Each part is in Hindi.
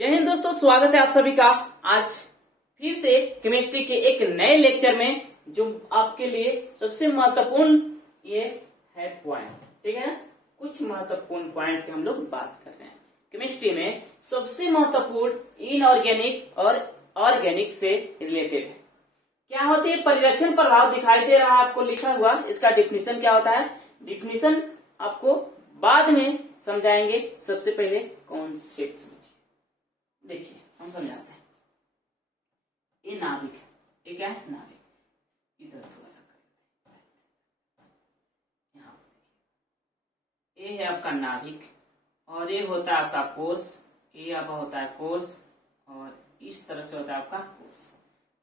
जय हिंद दोस्तों, स्वागत है आप सभी का आज फिर से केमिस्ट्री के एक नए लेक्चर में, जो आपके लिए सबसे महत्वपूर्ण ये है पॉइंट। ठीक है ना, कुछ महत्वपूर्ण पॉइंट की हम लोग बात कर रहे हैं। केमिस्ट्री में सबसे महत्वपूर्ण इनऑर्गेनिक और ऑर्गेनिक से रिलेटेड है। क्या होती है? परिरक्षण प्रभाव दिखाई दे रहा है आपको लिखा हुआ, इसका डिफिनीशन क्या होता है? डिफिनीशन आपको बाद में समझाएंगे, सबसे पहले कॉन्सेप्ट समझिए। देखिए हम समझाते हैं। ये नाभिक है, ये क्या है? नाभिक। इधर थोड़ा सा कर लेते हैं, यहाँ ये है आपका नाभिक, और ये होता है आपका कोश। ये आपका होता है कोश, और इस तरह से होता है आपका कोश।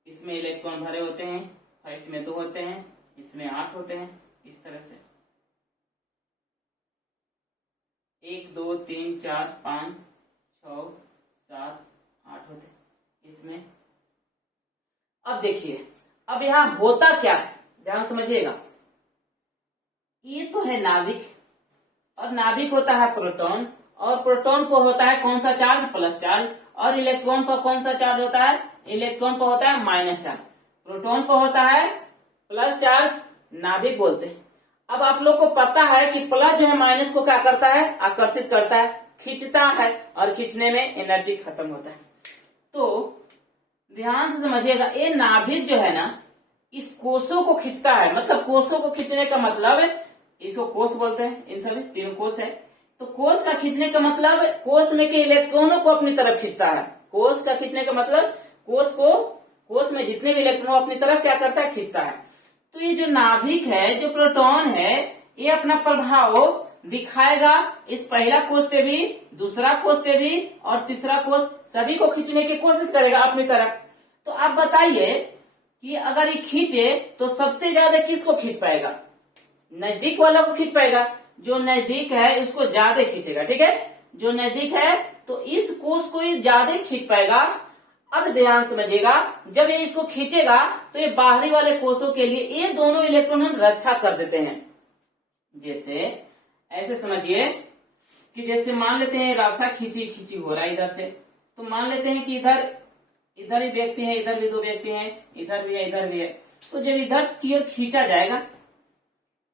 इसमें इलेक्ट्रॉन भरे होते हैं, फर्स्ट में 2 होते हैं, इसमें 8 होते हैं। इस तरह से 1 2 3 4 5 6 7 8 होते इसमें। अब देखिए, अब यहां होता क्या है, ध्यान समझिएगा। ये तो है नाभिक, और नाभिक होता है प्रोटॉन, और प्रोटॉन को होता है कौन सा चार्ज? Plus charge. और इलेक्ट्रॉन पर कौन सा चार्ज होता है? इलेक्ट्रॉन पर होता है माइनस चार्ज। प्रोटॉन पर होता है प्लस चार्ज, नाभिक बोलते हैं। अब आप लोग को पता है कि प्लस जो है माइनस को क्या करता है? आकर्षित करता है, खींचता है, और खींचने में एनर्जी खत्म होता है। तो ध्यान से समझिएगा, ये नाभिक जो है ना, इस कोषों को खींचता है। मतलब कोषों को खींचने का मतलब, इसको कोष बोलते हैं, इन सभी 3 कोष है। तो कोष का खींचने का मतलब कोष में के इलेक्ट्रॉनों को अपनी तरफ खींचता है। कोष का खींचने का मतलब कोष में जितने भी इलेक्ट्रॉन अपनी तरफ क्या करता है? खींचता है। तो ये जो नाभिक है, जो प्रोटॉन है, ये अपना प्रभाव दिखाएगा इस पहला कोष पे भी, दूसरा कोष पे भी, और तीसरा कोष, सभी को खींचने की कोशिश करेगा अपनी तरफ। तो आप बताइए कि अगर ये खींचे तो सबसे ज्यादा किसको खींच पाएगा? नजदीक वाला को खींच पाएगा। जो नजदीक है उसको ज्यादा खींचेगा। ठीक है, जो नजदीक है तो इस कोष को ये ज्यादा खींच पाएगा। अब ध्यान समझिएगा, जब ये इसको खींचेगा तो ये बाहरी वाले कोषों के लिए ये दोनों इलेक्ट्रॉन हम रक्षा कर देते हैं। जैसे ऐसे समझिए कि जैसे मान लेते हैं रास्ता खींची हो रहा है इधर से, तो मान लेते हैं कि इधर ही व्यक्ति है, इधर भी 2 व्यक्ति हैं, इधर भी है, इधर भी है। तो जब इधर की ओर खींचा जाएगा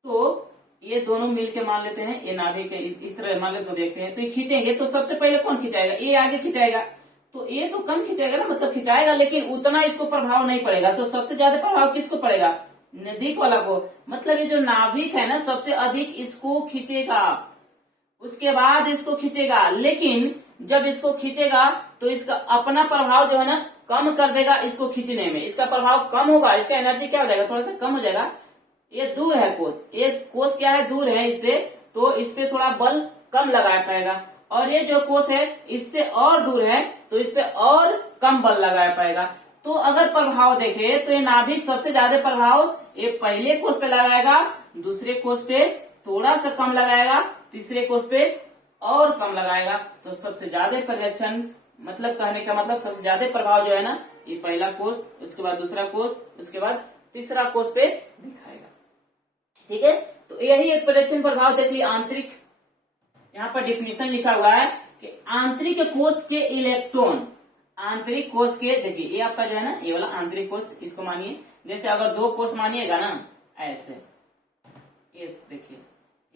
तो ये दोनों मिलके मान लेते हैं, ये नाभिक है, इस तरह मान लेते 2 व्यक्ति हैं, तो ये खींचेंगे तो सबसे पहले कौन खिंचाएगा? ये आगे खिंचाएगा। तो ये तो कम खिंचाएगा ना, मतलब खिंचाएगा, लेकिन उतना इसको प्रभाव नहीं पड़ेगा। तो सबसे ज्यादा प्रभाव किसको पड़ेगा? नजदीक वाला को। मतलब ये जो नाभिक है ना, सबसे अधिक इसको खींचेगा, उसके बाद इसको खींचेगा। लेकिन जब इसको खींचेगा तो इसका अपना प्रभाव जो है ना कम कर देगा इसको खींचने में। इसका प्रभाव कम होगा, इसका एनर्जी क्या हो जाएगा? थोड़ा सा कम हो जाएगा। ये दूर है कोष, ये कोष क्या है? दूर है इससे, तो इस पे थोड़ा बल कम लगा पाएगा। और ये जो कोष है इससे और दूर है, तो इस पे और कम बल लगा पाएगा। तो अगर प्रभाव देखे तो ये नाभिक सबसे ज्यादा प्रभाव ये पहले कोष पे लगाएगा, दूसरे कोष पे थोड़ा सा कम लगाएगा, तीसरे कोष पे और कम लगाएगा। तो सबसे ज्यादा परिरक्षण, मतलब कहने का मतलब सबसे ज्यादा प्रभाव जो है ना, ये पहला कोष, उसके बाद दूसरा कोष, उसके बाद तीसरा कोष पे दिखाएगा। ठीक है, तो यही एक परिरक्षण प्रभाव देख लिया। आंतरिक, यहाँ पर डिफिनीशन लिखा हुआ है कि आंतरिक कोष के इलेक्ट्रॉन, आंतरिक कोष के, देखिए ये आपका जो है ना, ये वाला आंतरिक कोष, इसको मानिए। जैसे अगर 2 कोष मानिएगा ना, ऐसे ये देखिए,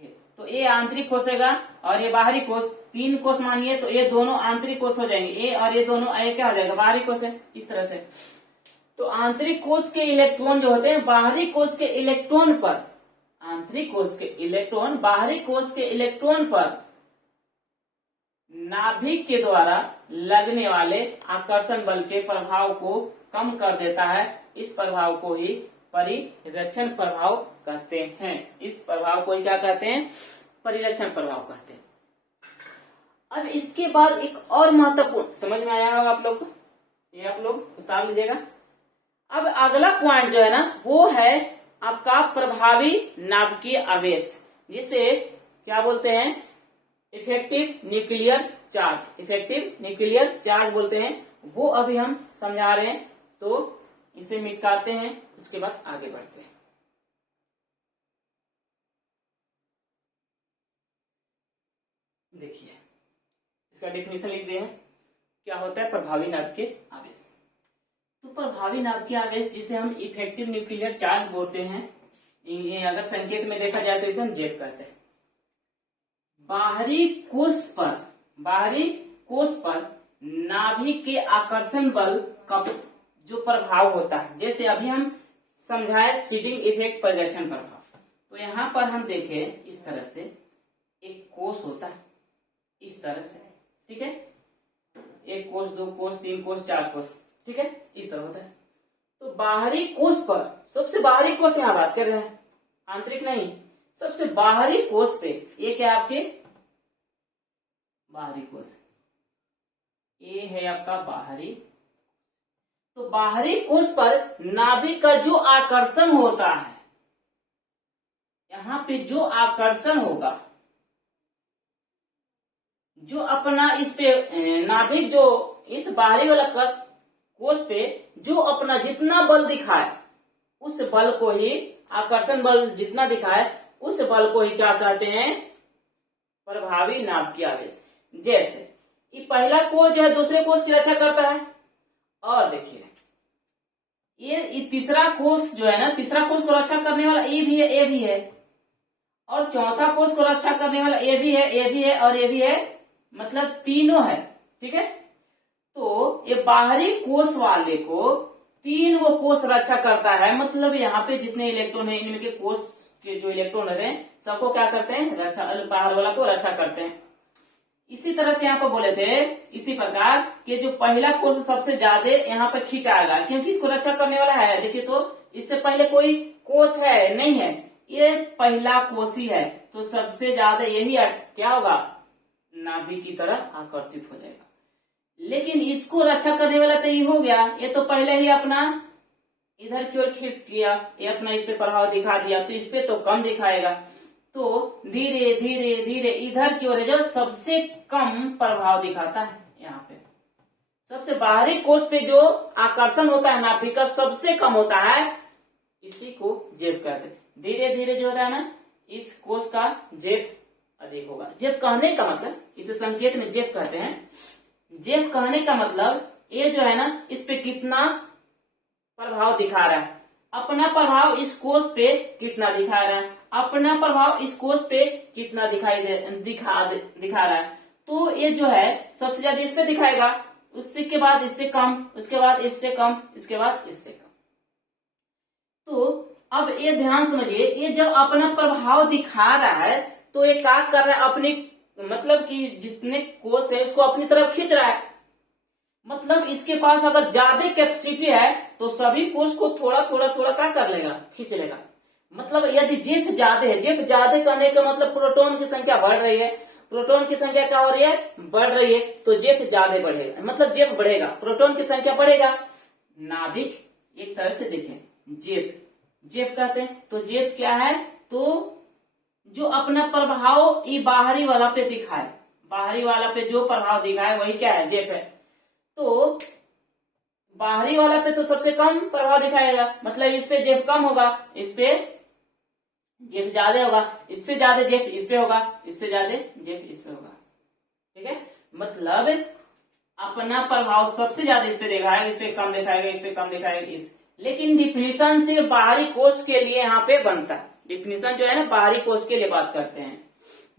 ये तो ये आंतरिक कोष होगा, और ये बाहरी कोष। 3 कोष मानिए तो ये दोनों आंतरिक कोष हो जाएंगे, ये और ये दोनों ये क्या हो जाएगा? बाहरी कोष है, इस तरह से। तो आंतरिक कोष के इलेक्ट्रॉन जो होते हैं बाहरी कोष के इलेक्ट्रॉन पर, आंतरिक कोष के इलेक्ट्रॉन बाहरी कोष के इलेक्ट्रॉन पर नाभिक के द्वारा लगने वाले आकर्षण बल के प्रभाव को कम कर देता है। इस प्रभाव को ही परिरक्षण प्रभाव कहते हैं। इस प्रभाव को ही क्या कहते हैं? परिरक्षण प्रभाव कहते हैं। अब इसके बाद एक और महत्वपूर्ण, समझ में आया होगा आप लोग को, ये आप लोग उतार लीजिएगा। अब अगला पॉइंट जो है ना, वो है आपका प्रभावी नाभिकीय आवेश, जिसे क्या बोलते हैं? Effective nuclear charge. Effective nuclear charge बोलते हैं। वो अभी हम समझा रहे हैं, तो इसे मिटाते हैं, उसके बाद आगे बढ़ते हैं। देखिए इसका डेफिनेशन लिख दिए हैं क्या होता है? प्रभावी नाभिकीय आवेश। तो प्रभावी नाभिकीय आवेश जिसे हम इफेक्टिव न्यूक्लियर चार्ज बोलते हैं, अगर संकेत में देखा जाए तो इसे हम जेप कहते हैं। बाहरी कोष पर नाभिक के आकर्षण बल का जो प्रभाव होता है, जैसे अभी हम समझाए सीडिंग इफेक्ट, प्रदर्शन प्रभाव, तो यहाँ पर हम देखें इस तरह से एक कोष होता है, इस तरह से, ठीक है, एक कोष, दो कोष, तीन कोष, चार कोष, ठीक है, इस तरह होता है। तो बाहरी कोष पर, सबसे बाहरी कोष यहाँ बात कर रहे हैं, आंतरिक नहीं, सबसे बाहरी कोष पे, ये क्या आपके बाहरी कोष, ये है आपका बाहरी। तो बाहरी कोष पर नाभिक का जो आकर्षण होता है, यहाँ पे जो आकर्षण होगा, जो अपना इस पे नाभिक जो इस बाहरी वाला कोष पे जो अपना जितना बल दिखाए, उस बल को ही, आकर्षण बल जितना दिखाए, उस बल को ही क्या कहते हैं? प्रभावी नाभिकीय आवेश। जैसे ये पहला कोष जो है दूसरे कोष की रक्षा करता है, और देखिए ये तीसरा कोष जो है ना, तीसरा कोष को रक्षा करने वाला ए भी है, और चौथा कोष को रक्षा करने वाला ए भी है और ए भी है, मतलब तीनों है, ठीक है। तो ये बाहरी कोष वाले को तीन वो कोष रक्षा करता है, मतलब यहाँ पे जितने इलेक्ट्रॉन है, इनमें के कोष के जो इलेक्ट्रॉन रहते हैं सबको क्या करते हैं? रक्षा, बाहर वाला को रक्षा करते हैं। इसी तरह से यहाँ पर बोले थे, इसी प्रकार कि जो पहला कोष सबसे ज्यादा यहाँ पर खींचाएगा, क्योंकि इसको रक्षा करने वाला है। देखिए तो इससे पहले कोई कोष है नहीं है, ये पहला कोष ही है, तो सबसे ज्यादा यही क्या होगा? नाभिक की तरह आकर्षित हो जाएगा। लेकिन इसको रक्षा करने वाला तो ये हो गया, ये तो पहले ही अपना इधर की ओर खींच दिया, ये अपना इस पे प्रभाव दिखा दिया, तो इस पे तो कम दिखाएगा। तो धीरे धीरे धीरे इधर की ओर जो सबसे कम प्रभाव दिखाता है, यहाँ पे सबसे बाहरी कोष पे जो आकर्षण होता है नाभिक का सबसे कम होता है, इसी को जेब कहते हैं। धीरे धीरे जो होता है ना, इस कोष का जेब अधिक होगा। जेब कहने का मतलब, इसे संकेत में जेब कहते हैं। जेब कहने का मतलब ये जो है ना, इस पे कितना प्रभाव दिखा रहा है, अपना प्रभाव इस कोष पे कितना दिखा रहा है, अपना प्रभाव इस कोष पे कितना दिखा रहा है। तो ये जो है सबसे ज्यादा इस पे दिखाएगा, उससे के बाद इससे कम, उसके बाद इससे कम, इसके बाद इससे कम। तो अब ये ध्यान समझिए, ये जब अपना प्रभाव दिखा रहा है तो ये क्या कर रहा है? अपनी, मतलब कि जितने कोष है उसको अपनी तरफ खींच रहा है। मतलब इसके पास अगर ज्यादा कैपेसिटी है तो सभी कोष को थोड़ा थोड़ा थोड़ा क्या कर लेगा? खींच लेगा। मतलब यदि जेब ज्यादा है, जेब ज्यादा करने का मतलब प्रोटॉन की संख्या बढ़ रही है, प्रोटॉन की संख्या क्या हो रही है? बढ़ रही है, तो जेब ज्यादा बढ़ेगा, मतलब जेब बढ़ेगा, प्रोटॉन की संख्या बढ़ेगा। नाभिक एक तरह से देखें, जेब कहते हैं। तो जेब क्या है? तो जो अपना प्रभाव ये बाहरी वाला पे दिखाए, बाहरी वाला पे जो प्रभाव दिखाए वही क्या है? जेब है। तो बाहरी वाला पे तो सबसे कम प्रभाव दिखाएगा, मतलब इस पे जेब कम होगा, इस पे जेब ज्यादा होगा, इससे ज्यादा जेब इस पे होगा, इससे ज्यादा जेब इस पे होगा, ठीक है। मतलब अपना प्रभाव सबसे ज्यादा इस पे दिखाएगा, इस पे कम दिखाएगा, इस पे कम दिखाएगा। लेकिन डिफिनीशन से बाहरी कोष के लिए यहाँ पे बनता है। डिफिनीशन जो है ना, बाहरी कोष के लिए बात करते हैं।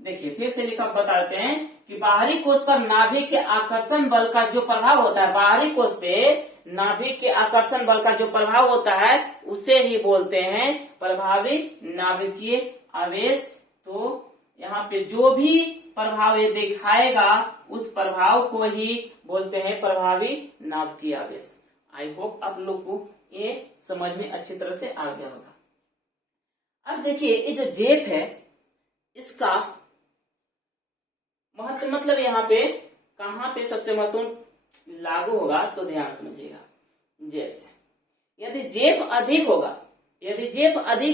देखिए फिर से लिखा बताते हैं कि बाहरी कोष पर नाभिक के आकर्षण बल का जो प्रभाव होता है, बाहरी कोष पे नाभिक के आकर्षण बल का जो प्रभाव होता है उसे ही बोलते हैं प्रभावी नाभिकीय आवेश। तो यहाँ पे जो भी प्रभाव ये दिखाएगा उस प्रभाव को ही बोलते हैं प्रभावी नाभिकीय आवेश। आई होप आप लोग को ये समझ में अच्छी तरह से आ गया होगा। अब देखिए ये जो जेब है इसका महत्व, मतलब यहाँ पे कहाँ पे सबसे महत्वपूर्ण लागू होगा तो ध्यान समझिएगा। जैसे यदि जेब अधिक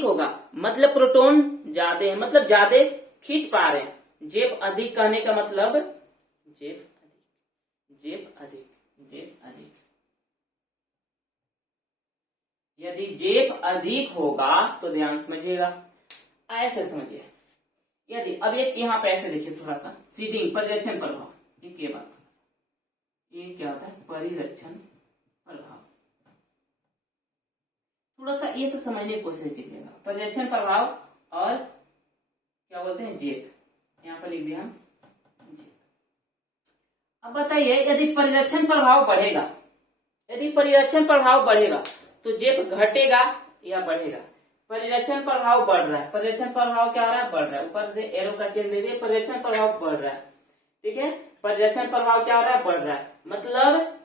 होगा मतलब प्रोटॉन ज्यादा है, मतलब ज्यादा खींच पा रहे हैं। जेब अधिक कहने का मतलब जेब अधिक। यदि जेब अधिक होगा तो ध्यान समझिएगा, ऐसे समझिए। यदि अब एक यहाँ पे ऐसे देखिए, थोड़ा सा सीडिंग, प्रदक्षिण प्रभाव, एक ये बात, ये क्या होता है, परिरक्षण प्रभाव। थोड़ा सा ये सब समझने की कोशिश कीजिएगा। परिरक्षण प्रभाव और क्या बोलते हैं, जेप। यहाँ पर लिख दिया हम जेप। अब बताइए, यदि परिरक्षण प्रभाव बढ़ेगा, यदि परिरक्षण प्रभाव बढ़ेगा तो जेप घटेगा या बढ़ेगा? परिरक्षण प्रभाव बढ़ रहा है, परिरक्षण प्रभाव क्या हो रहा है, बढ़ रहा है। ऊपर एरो का चिन्ह दे दिए, परिरक्षण प्रभाव बढ़ रहा है, ठीक है। परिरक्षण प्रभाव क्या हो रहा है, बढ़ रहा है, मतलब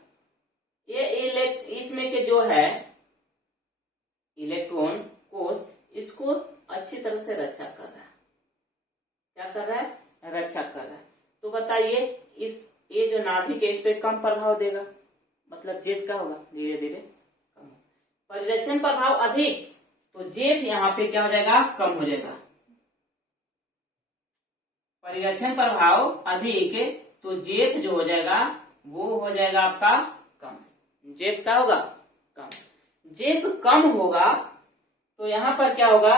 ये इसमें के जो है इलेक्ट्रॉन कोष, इसको अच्छी तरह से रक्षा कर रहा है। क्या कर रहा है, रक्षा कर रहा है। तो बताइए, इस ये जो नाभिक है इस पे कम प्रभाव देगा, मतलब जेप का होगा धीरे धीरे कम। परिरक्षण प्रभाव अधिक तो जेप यहाँ पे क्या हो जाएगा, कम हो जाएगा। परिरक्षण प्रभाव अधिक तो जेप जो हो जाएगा वो हो जाएगा आपका कम। जेप क्या होगा, कम। जेप कम होगा तो यहाँ पर क्या होगा,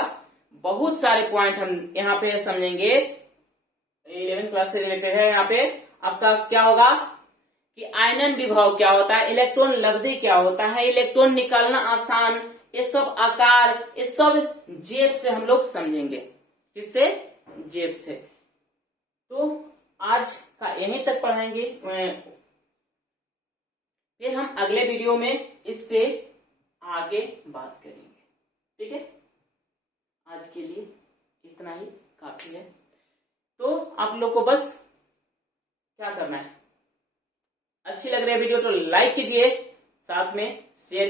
बहुत सारे पॉइंट हम यहाँ पे समझेंगे, 11वीं क्लास से रिलेटेड है। यहाँ पे आपका क्या होगा कि आयनन विभव क्या होता है, इलेक्ट्रॉन लब्धि क्या होता है, इलेक्ट्रॉन निकालना आसान, ये सब आकार, ये सब जेप से हम लोग समझेंगे। किससे, जेप से। तो आज का यहीं तक पढ़ाएंगे, फिर हम अगले वीडियो में इससे आगे बात करेंगे, ठीक है। आज के लिए इतना ही काफी है। तो आप लोग को बस क्या करना है, अच्छी लग रही है वीडियो तो लाइक कीजिए, साथ में शेयर